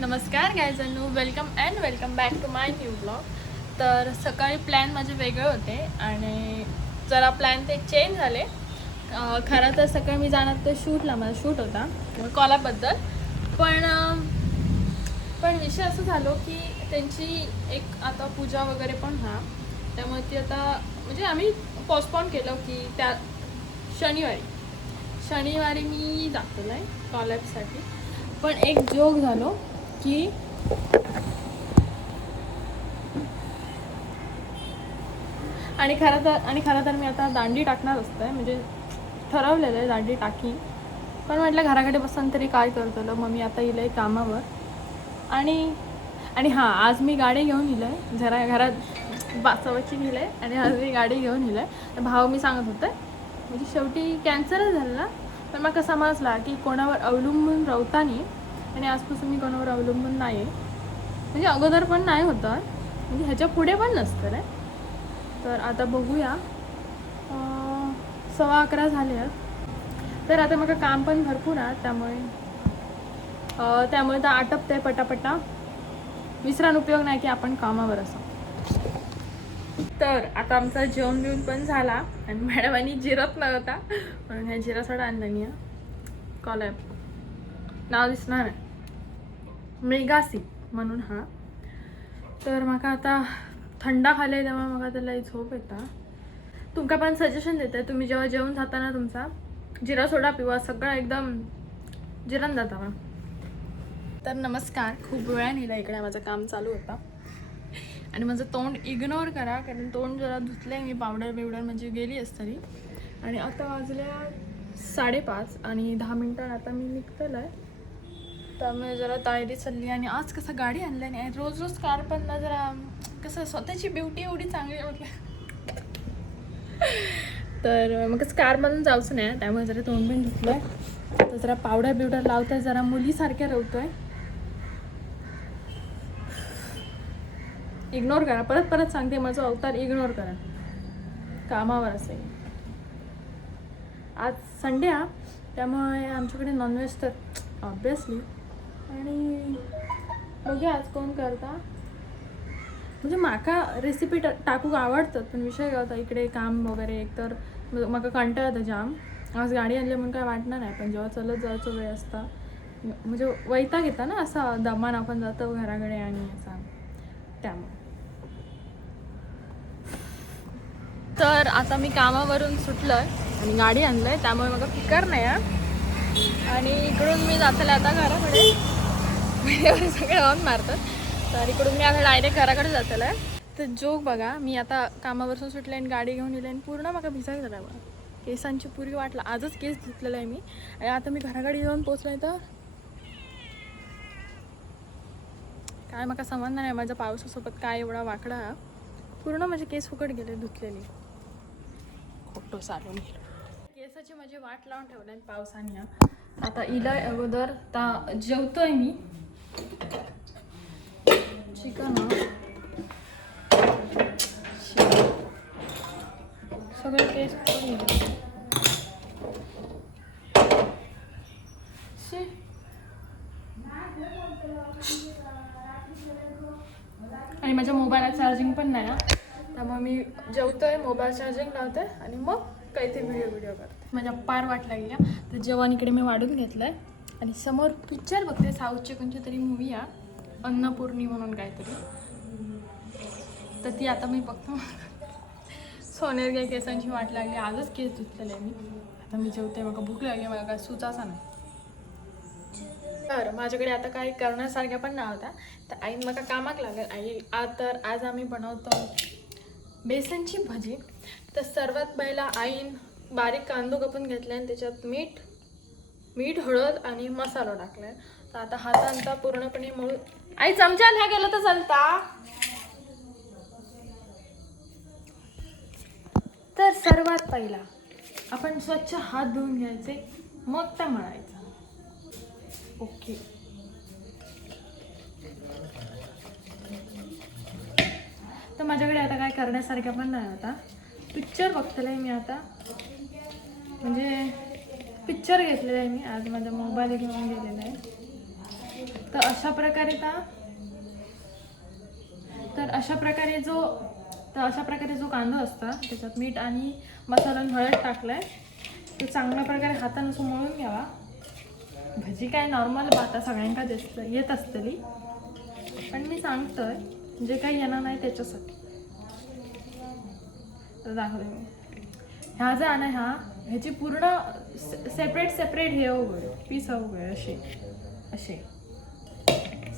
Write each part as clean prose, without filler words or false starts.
नमस्कार गायजांनो, welcome back to my new blog. तर सकाळी प्लॅन माझे वेगळे होते आणि जरा प्लॅन ते चेंज झाले. खरं तर सकाळी मी जाणार ते माझा शूट होता कॉलाबद्दल, पण विषय असं झालो की त्यांची एक आता पूजा वगैरे पण त्यामुळे ती आता म्हणजे आम्ही पोस्टपोन केलं की त्या शनिवारी मी जातो आहे कॉलॅबसाठी. पण एक जोक झालो की आणि खरं तर मी आता दांडी टाकणार असते, म्हणजे ठरवलेलं आहे दांडी टाकी. पण म्हटलं घराकडे बसून तरी काय करतो, मग मी आता येईल आहे कामावर. आणि हां, आज मी गाडी घेऊन येईल आहे, जरा घरात बासवाची नेलं आहे आणि आज मी गाडी घेऊन येईल आहे. भाऊ मी सांगत होते म्हणजे शेवटी कॅन्सरच झालं ना, पण मग समजला की कोणावर अवलंबून राहता नाही. आणि आजपासून मी कोणावर अवलंबून नाही आहे, म्हणजे अगोदर पण नाही होतं, म्हणजे ह्याच्या पुढे पण नसतं रे. तर आता बघूया, 11:15 झाले आहेत. तर आता मग काम पण भरपूर आहे, त्यामुळे तर आटपतं आहे पटापटा. विसरान उपयोग नाही की आपण कामावर असो. तर आता आमचा जेवण बिवून पण झाला आणि मॅडमांनी जिरत नव्हता म्हणून ह्या जिरा सोडा आणला नाही. कॉलॅब नाव दिसणार आहे, मेगासी म्हणून. तर मग आता थंडा खाले तेव्हा मग त्याला झोप येता. तुमका पण सजेशन देते, तुम्ही जेव्हा जेवण जाताना तुमचा जिरा सोडा पिवा, सगळं एकदम जिरण जाता. तर नमस्कार, खूप वेळा नेला इकडे, माझं काम चालू होता आणि माझं तोंड इग्नोर करा, कारण तोंड जरा धुतलं मी पावडर म्हणजे गेली तरी. आणि आता वाजल्या 5:30 आणि 10 मिनटात आता मी निघतलं आहे. त्यामुळे जरा तयारी चालली. आणि आज कसं गाडी आणलं नाही, रोज कार पण ना जरा कसं स्वतःची ब्युटी एवढी चांगली म्हटलं तर मग कारमधून जाऊच नाही, त्यामुळे जरा तोंड पण धुतलं आहे. तर जरा पावडर लावताय, जरा मुलीसारख्या राहतोय. इग्नोर करा, परत सांगते, माझा अवतार इग्नोर करा, कामावर असेल. आज संडे त्यामुळे आमच्याकडे नॉनव्हेज तर ऑब्वियसली. आणि बघूया आज कोण करता. म्हणजे माका रेसिपी टाकूक आवडतात, पण विषय काय होता, इकडे काम वगैरे एकतर मग कंटाळतं जाम. आज गाडी आणली म्हणून काय वाटणार नाही, पण जेव्हा चलत जायचं वेळ असता म्हणजे वैताग येता ना, असा दमान आपण जातो घराकडे आणि असा, त्यामुळे. तर आता मी कामावरून सुटलं आहे आणि गाडी आणलं आहे, त्यामुळे मग फिकर नाही आणि इकडून मी जातले आता घराकडे. सगळे ऑन मारतात, तर इकडून मी आता डायरेक्ट घराकडे जातलं आहे. तर जोक बघा, मी आता कामावरून सुटले आणि गाडी घेऊन येईल आणि पूर्ण मग भिजायला झाला बघा. केसांची पुरी वाटला, आजच केस धुतलेला आहे मी. आणि आता मी घराकडे येऊन पोचलोय तर काय मग समजणार नाही माझ्या पावसासोबत काय एवढा वाकडा. पूर्ण माझे केस फुकट गेले धुतलेली. फोटो सारून केसाची माझी वाट लावून ठेवल्या पावसाने. आता इलाय अगोदर जेवतोय मी चिकन. सगळे केस आणि माझ्या मोबाईलला चार्जिंग पण नाही त्यामुळे मी जेवतोय, मोबाईल चार्जिंग लावते आणि मग काहीतरी व्हिडिओ करते. माझ्या पार वाट लागल्या, तर जेवण इकडे मी वाढून घेतलंय आणि समोर पिक्चर बघते. साऊथची कोणती तरी मूवी अन्नपूर्णी म्हणून काहीतरी, तर ती आता मी बघतो. सोनेरगे केसांची वाट लागली, आजच केस धुतलेले आहे मी. आता मी जेवते, मग भूक लागली, मला काय सुचाचा नाही. तर माझ्याकडे आता काही करण्यासारख्या पण नव्हता, तर आई मला कामाक लागेल. आज आम्ही बनवतो बेसनची भजी. तर सर्वात पहिला आईन बारीक कांदो कापून घेतला आणि त्याच्यात मीठ हळद आणि मसाला टाकलाय. तर आता हातांचा पूर्णपणे मळून, आई चमचा ह्या गेलं तर चालता. तर सर्वात पहिला आपण स्वच्छ हात धुवून घ्यायचे, मग त्या मळायचा. ओके. तर माझ्याकडे आता काय करण्यासारखं पण नाही. आता पिक्चर बघतलं आहे मी. आता म्हणजे पिक्चर घेतलेलं आहे मी, आज माझा मोबाईल घेऊन गेलेला आहे. तर अशा प्रकारे जो कांदा असता त्याच्यात मीठ आणि मसाला आणि हळद टाकलाय. तो चांगल्या प्रकारे हाताने असं मळून घ्यावा. भजी काय नॉर्मल बाता सगळ्यांका येत असतली, पण मी सांगतोय जे काही येणार नाही त्याच्यासाठी तर दाखवते मी. ह्या जो आहे ना ह्याची पूर्ण सेपरेट हे होईल, पीस होईल असे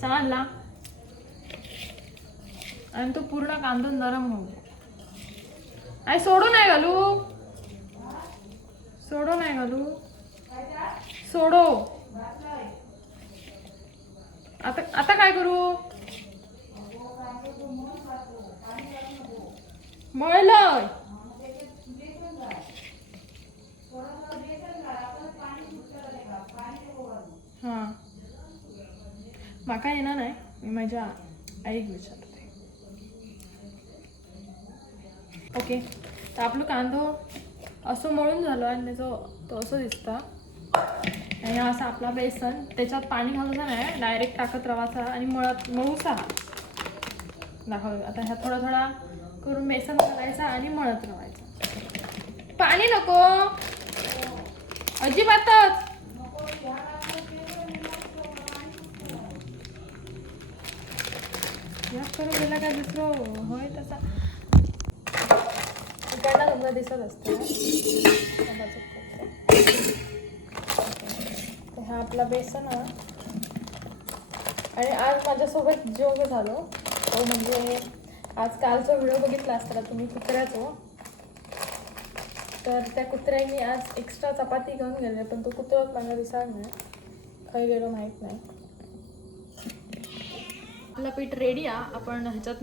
समजला. आणि तो पूर्ण कांदा नरम होऊ. आई सोडू नाही घालू सोडो. आता काय करू. मळलंय हां माका येणार नाही. मी माझ्या आईक विचारते. ओके तर आपलं कांदो असं मळून झालं आणि तो असं दिसतं. आणि असा आपला बेसन त्याच्यात पाणी घालूचा नाही, डायरेक्ट टाकत रवाचा आणि मळूचा दाखव. आता ह्या थोडा करून बेसन घालायचा आणि मळत रवायचा. पाणी नको अजिबातच. करून गेला काय दुसरं होय तसा इकडला तुमचा दिसत असतं. हा आपला बेसन आणि आज माझ्यासोबत जोग झालो तो म्हणजे आज कालचा व्हिडिओ बघितला असता तुम्ही कुत्र्याचो. तर त्या कुत्र्याने आज एक्स्ट्रा चपाती घेऊन गेले, पण तो कुत्र्यात माझ्या दिसाक नाही, खाई गेलो माहीत नाही. आपला पीठ रेडी आहे. आपण ह्याच्यात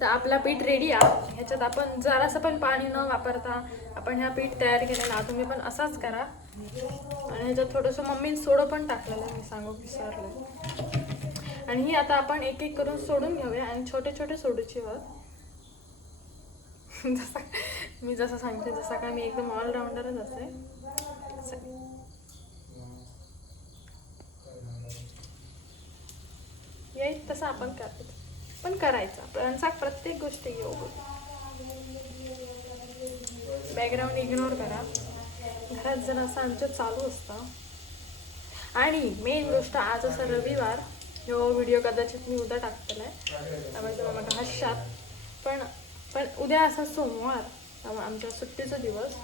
तर आपला पीठ रेडी आहे. ह्याच्यात आपण जरासं पण पाणी न वापरता आपण ह्या पीठ तयार केलेला. तुम्ही पण असाच करा. आणि ह्याच्यात थोडंसं मम्मीने सोडं पण टाकलेलं, मी सांगू विसरले. आणि ही आता आपण एक एक करून सोडून घेऊया आणि छोटे छोटे सोडूची वर. मी जसं सांगते जसं काय मी एकदम ऑलराऊंडरच असे. येईल तसं आपण पण करायचं. प्रत्येक गोष्ट येऊ. बॅकग्राऊंड इग्नोर करा. घरात जर असं आमचं चालू असतं. आणि मेन गोष्ट आज असं रविवार, ह्यो व्हिडिओ कदाचित मी उद्या टाकलेला आहे त्यामुळे मग हशात पण उद्या असा सोमवार त्यामुळे आमच्या सुट्टीचा दिवस.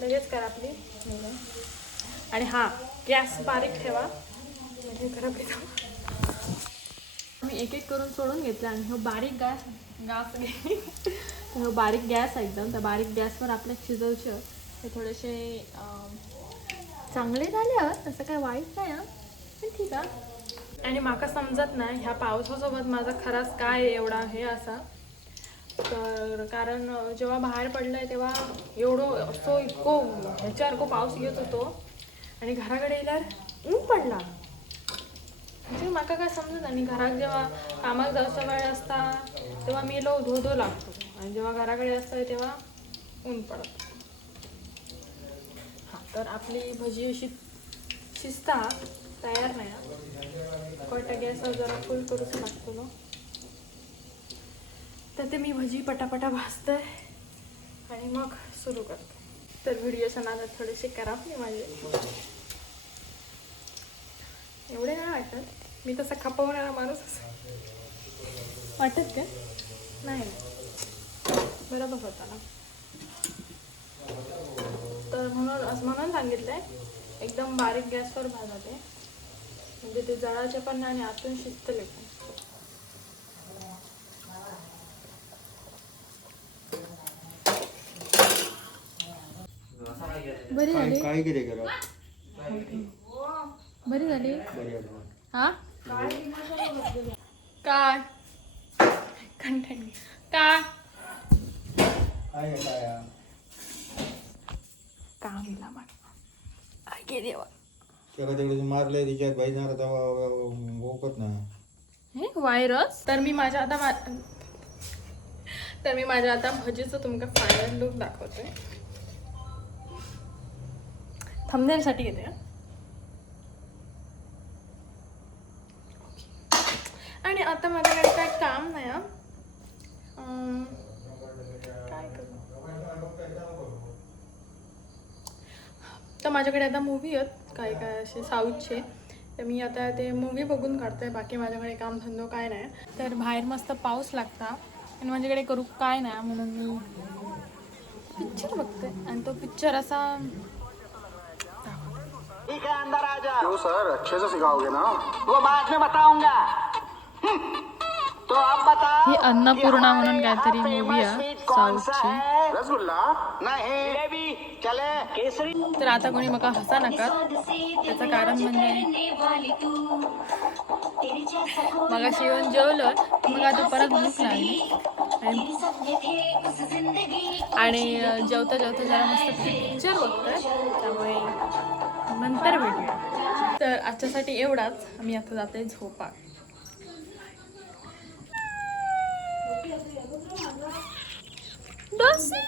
लगेच करा आपली. आणि हां गॅस बारीक ठेवा म्हणजे घरात मी एक एक करून सोडून घेतलं. आणि हो बारीक गॅस आहे एकदम. त्या बारीक गॅसवर आपल्या शिजवचे ते थोडेसे चांगले झाले. तसं काय वाईट नाही पण ठीक आहे. आणि माका समजत नाही ह्या पावसासोबत माझा खराच काय एवढा हे असा. तर कारण जेव्हा बाहेर पडलंय तेव्हा एवढं असं इतकं ह्याच्यासारखं पाऊस येत होतो आणि घराकडे येल्यावर ऊन पडला. म्हणजे माका काय समजत. आणि घरात जेव्हा कामाला जायचा वेळ असता तेव्हा मी धो लागतो आणि जेव्हा घराकडे असतं तेव्हा ऊन पडत. हां तर आपली भजी अशी शिजता तयार नाही. कोणत्या गॅसवर जरा फुल करूच लागतो ना. तर ते मी भजी पटापटा भाजते आणि मग सुरू करते. तर व्हिडिओच्या नादात थोडेसे करापले माझे. एवढे काय वाटत. मी तसा खपवणारा माणूस वाटत का नाही. बरोबर होता ना. तर म्हणून सांगितलंय एकदम बारीक गॅसवर भाजते म्हणजे ते जळाचे पण नाही आणि आतून शिजतले पण. बरी झाली. काय केलं बरी झाली. हा काय कंटेंट काय काम काय देवा तेवढे मारले तिच्यात भाईणार होत ना हे व्हायरस. तर मी माझ्या आता भजीचं तुमका फायनल लुक दाखवते. थंबनेलसाठी घेते का? आणि आता माझ्याकडे काय काम नाही हा. काय करू तर माझ्याकडे आता मूवी आहेत काय काय असे साऊथचे, तर मी आता ते मूवी बघून काढते. बाकी माझ्याकडे काम धंदो काय नाही. तर बाहेर मस्त पाऊस लागता आणि माझ्याकडे करू काय नाही म्हणून मी पिक्चर बघते. आणि तो पिक्चर असा ठीक है अंदर आ जाओ। क्यों सर, अच्छे से सिखाओगे ना? वो बाद में बताऊंगा। तो अब बताओ ही अन्नपूर्णा म्हणून कि काहीतरी हमारे मूवी famous आहे sweet कौन सा साऊथची. है? रसगुल्ला नहीं, जिलेबी चले, केसरी। तर आता कोणी मका हसा नका, त्याचं कारण म्हणजे मगाशी येऊन जेवलो, मग आता परत भूक लागली आणि जेवता जेवता जरा मस्त पिक्चर बघतोय, त्यामुळे नंतर भेटूया. तर आजच्यासाठी एवढाच. आम्ही आता जाते झोपा. डोसी